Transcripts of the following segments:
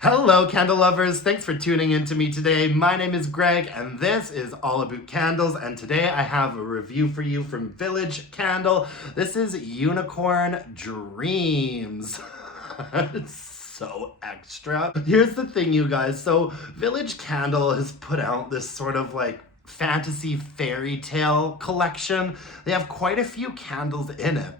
Hello, candle lovers. Thanks for tuning in to me today. My name is Greg, and this is All About Candles. And today I have a review for you from Village Candle. This is Unicorn Dreams. It's so extra. Here's the thing, you guys. So, Village Candle has put out this sort of like fantasy fairy tale collection. They have quite a few candles in it.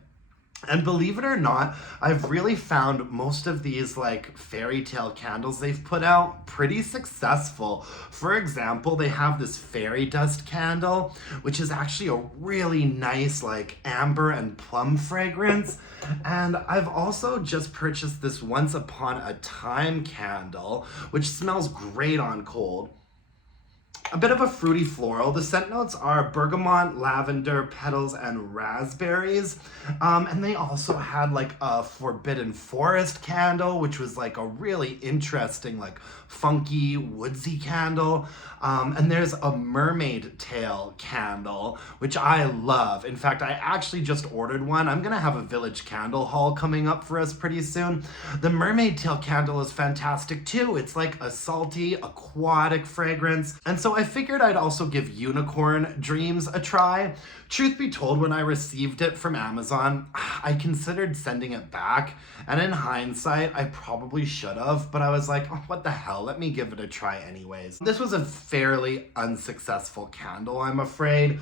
And believe it or not, I've really found most of these like fairy tale candles they've put out pretty successful. For example, they have this fairy dust candle, which is actually a really nice like amber and plum fragrance. And I've also just purchased this Once Upon a Time candle, which smells great on cold. A bit of a fruity floral. The scent notes are bergamot, lavender, petals, and raspberries. And they also had like a forbidden forest candle, which was like a really interesting, like funky, woodsy candle. And there's a mermaid tail candle, which I love. In fact, I actually just ordered one. I'm gonna have a Village Candle haul coming up for us pretty soon. The mermaid tail candle is fantastic too. It's like a salty, aquatic fragrance. And so I figured I'd also give Unicorn Dreams a try. Truth be told, when I received it from Amazon, I considered sending it back. And in hindsight, I probably should have, but I was like, oh, what the hell? Let me give it a try anyways. This was a fairly unsuccessful candle, I'm afraid.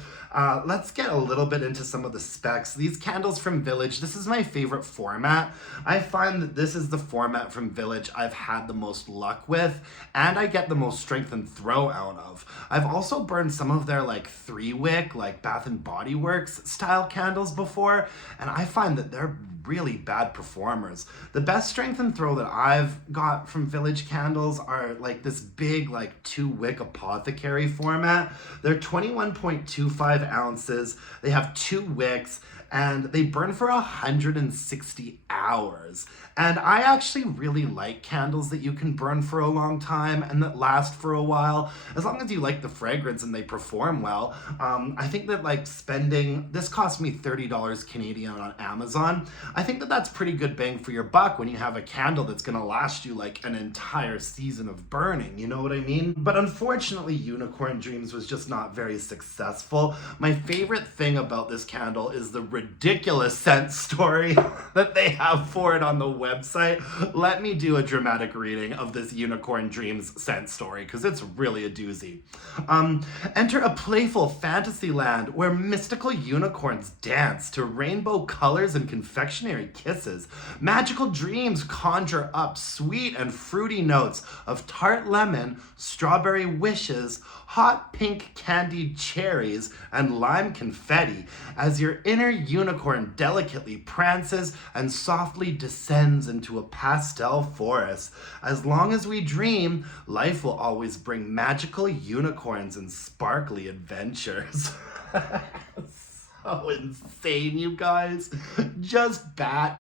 Let's get a little bit into some of the specs. These candles from Village, this is my favorite format. I find that this is the format from Village I've had the most luck with, and I get the most strength and throw out of. I've also burned some of their like 3-wick, like Bath and Body Works style candles before, and I find that they're really bad performers. The best strength and throw that I've got from Village candles are like this big like 2-wick apothecary format. They're 21.25 ounces. They have 2 wicks and they burn for 160 hours. And I actually really like candles that you can burn for a long time and that last for a while, as long as you like the fragrance and they perform well. I think that like spending, this cost me $30 Canadian on Amazon. I think that that's pretty good bang for your buck when you have a candle that's gonna last you like an entire season of burning, you know what I mean? But unfortunately, Unicorn Dreams was just not very successful. My favorite thing about this candle is the ridiculous scent story that they have for it on the website. Let me do a dramatic reading of this Unicorn Dreams scent story because it's really a doozy. Enter a playful fantasy land where mystical unicorns dance to rainbow colors and confectionery kisses. Magical dreams conjure up sweet and fruity notes of tart lemon, strawberry wishes, hot pink candied cherries, and lime confetti as your inner unicorn delicately prances and softly descends into a pastel forest. As long as we dream, life will always bring magical unicorns and sparkly adventures. So insane, you guys. Just bat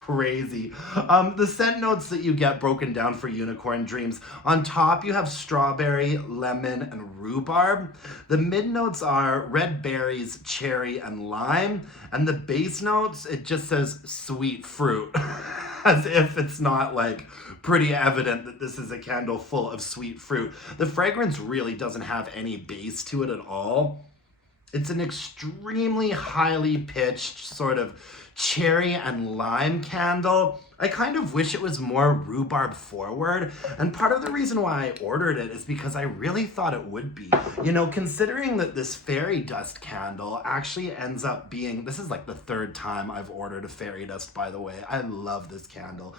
crazy. The scent notes that you get broken down for Unicorn Dreams. On top, you have strawberry, lemon, and rhubarb. The mid notes are red berries, cherry, and lime. And the base notes, it just says sweet fruit. As if it's not like pretty evident that this is a candle full of sweet fruit. The fragrance really doesn't have any base to it at all. It's an extremely highly pitched sort of cherry and lime candle. I kind of wish it was more rhubarb forward, and part of the reason why I ordered it is because I really thought it would be. You know, considering that this fairy dust candle actually ends up being, this is like the 3rd time I've ordered a fairy dust, by the way. I love this candle.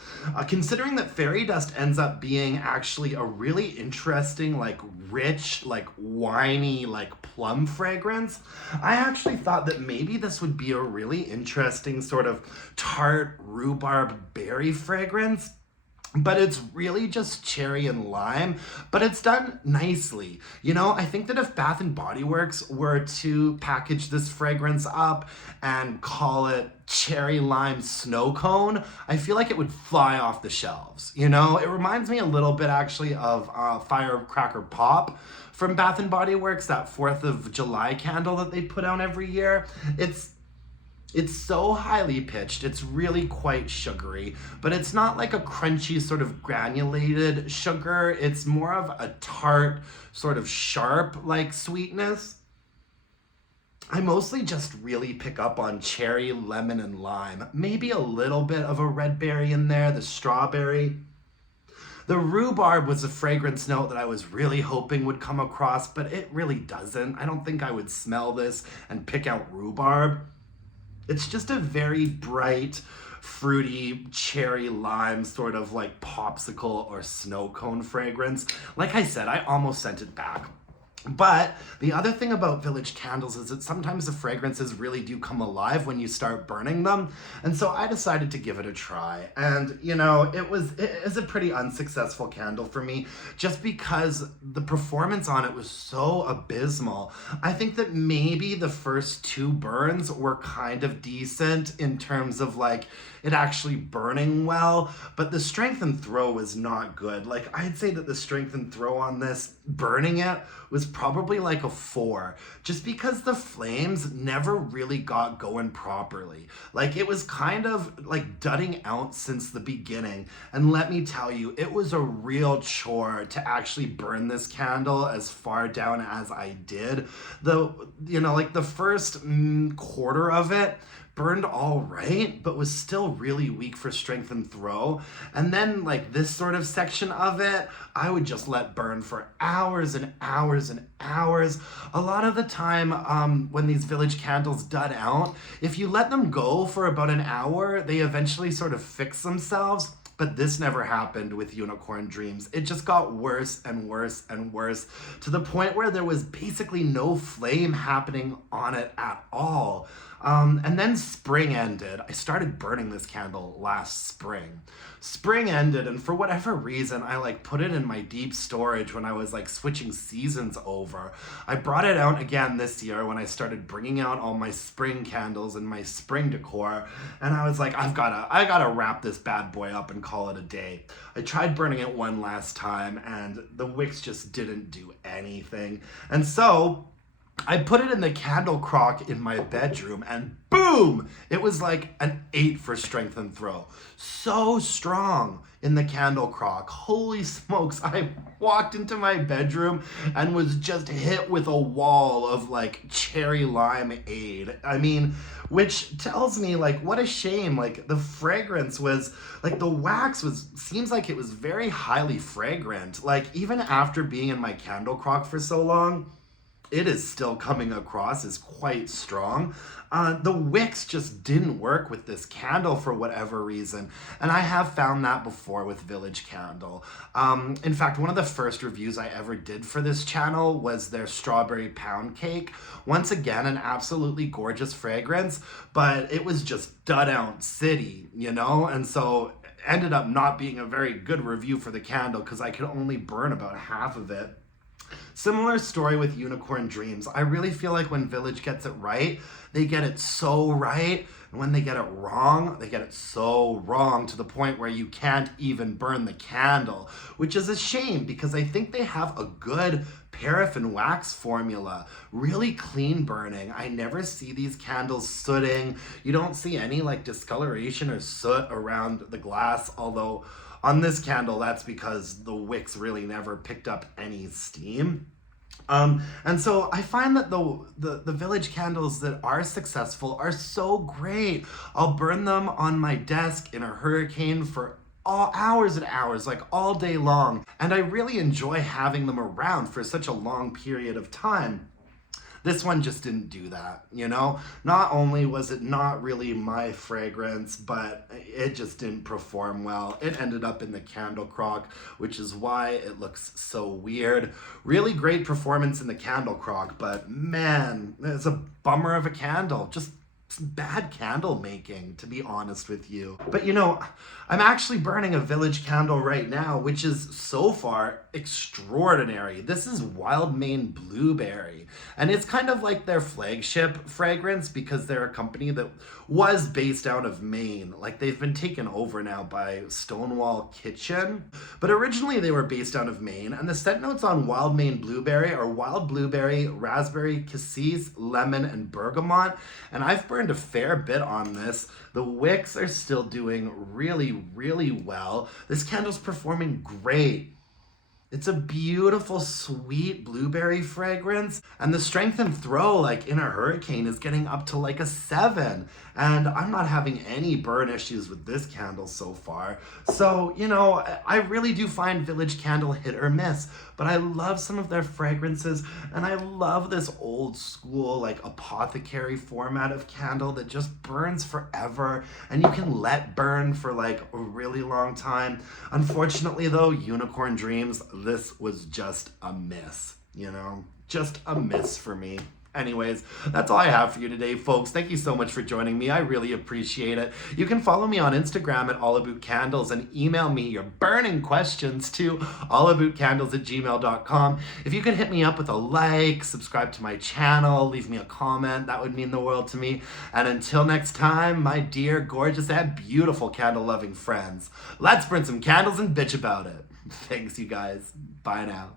Considering that fairy dust ends up being actually a really interesting, like rich, like winey, like plum fragrance, I actually thought that maybe this would be a really interesting sort of tart rhubarb berry fragrance. But it's really just cherry and lime, but it's done nicely. You know, I think that if Bath and Body Works were to package this fragrance up and call it cherry lime snow cone, I feel like it would fly off the shelves. You know, it reminds me a little bit actually of Firecracker Pop from Bath and Body Works, that 4th of July candle that they put out every year. It's so highly pitched, it's really quite sugary, but it's not like a crunchy sort of granulated sugar. It's more of a tart, sort of sharp like sweetness. I mostly just really pick up on cherry, lemon, and lime. Maybe a little bit of a red berry in there, the strawberry. The rhubarb was a fragrance note that I was really hoping would come across, but it really doesn't. I don't think I would smell this and pick out rhubarb. It's just a very bright, fruity, cherry lime sort of like popsicle or snow cone fragrance. Like I said, I almost sent it back. But the other thing about Village Candles is that sometimes the fragrances really do come alive when you start burning them. And so I decided to give it a try. And, you know, it was a pretty unsuccessful candle for me just because the performance on it was so abysmal. I think that maybe the first two burns were kind of decent in terms of like it actually burning well, but the strength and throw was not good. Like I'd say that the strength and throw on this, burning it, was probably like a 4, just because the flames never really got going properly. Like it was kind of like dudding out since the beginning. And let me tell you, it was a real chore to actually burn this candle as far down as I did. Like the first quarter of it burned all right, but was still really weak for strength and throw. And then like this sort of section of it, I would just let burn for hours and hours and hours. A lot of the time when these Village Candles dud out, if you let them go for about an hour, they eventually sort of fix themselves. But this never happened with Unicorn Dreams. It just got worse and worse and worse to the point where there was basically no flame happening on it at all. And then spring ended. I started burning this candle last spring. Spring ended, and for whatever reason, I like put it in my deep storage when I was like switching seasons over. I brought it out again this year when I started bringing out all my spring candles and my spring decor, and I was like, I gotta wrap this bad boy up and call it a day. I tried burning it one last time, and the wicks just didn't do anything. And so I put it in the candle crock in my bedroom, and boom! It was like an 8 for strength and throw. So strong in the candle crock. Holy smokes, I walked into my bedroom and was just hit with a wall of like cherry limeade. I mean, which tells me like what a shame. Like the fragrance was like the wax seems like it was very highly fragrant. Like even after being in my candle crock for so long, it is still coming across as quite strong. The wicks just didn't work with this candle for whatever reason. And I have found that before with Village Candle. In fact, one of the first reviews I ever did for this channel was their strawberry pound cake. Once again, an absolutely gorgeous fragrance, but it was just dud out city, you know? And so ended up not being a very good review for the candle because I could only burn about half of it. Similar story with Unicorn Dreams. I really feel like when Village gets it right, they get it so right. And when they get it wrong, they get it so wrong to the point where you can't even burn the candle, which is a shame because I think they have a good paraffin wax formula, really clean burning. I never see these candles sooting. You don't see any like discoloration or soot around the glass, although on this candle, that's because the wicks really never picked up any steam. And so I find that the Village Candles that are successful are so great. I'll burn them on my desk in a hurricane for hours and hours, like all day long. And I really enjoy having them around for such a long period of time. This one just didn't do that, you know? Not only was it not really my fragrance, but it just didn't perform well. It ended up in the candle crock, which is why it looks so weird. Really great performance in the candle crock, but man, it's a bummer of a candle. Just bad candle making, to be honest with you. But you know, I'm actually burning a Village candle right now, which is so far extraordinary. This is Wild Maine Blueberry, and it's kind of like their flagship fragrance because they're a company that was based out of Maine. Like they've been taken over now by Stonewall Kitchen, but originally they were based out of Maine, and the scent notes on Wild Maine Blueberry are wild blueberry, raspberry, cassis, lemon, and bergamot, and I've burned burned a fair bit on this. The wicks are still doing really, really well. This candle's performing great. It's a beautiful, sweet blueberry fragrance. And the strength and throw, like in a hurricane, is getting up to like a 7. And I'm not having any burn issues with this candle so far. So, you know, I really do find Village Candle hit or miss. But I love some of their fragrances. And I love this old school, like apothecary format of candle that just burns forever. And you can let burn for like a really long time. Unfortunately though, Unicorn Dreams, this was just a miss, you know? Just a miss for me. Anyways, that's all I have for you today, folks. Thank you so much for joining me. I really appreciate it. You can follow me on Instagram at allaboutcandles and email me your burning questions to allaboutcandles@gmail.com. If you could hit me up with a like, subscribe to my channel, leave me a comment, that would mean the world to me. And until next time, my dear, gorgeous, and beautiful candle-loving friends, let's burn some candles and bitch about it. Thanks, you guys. Bye now.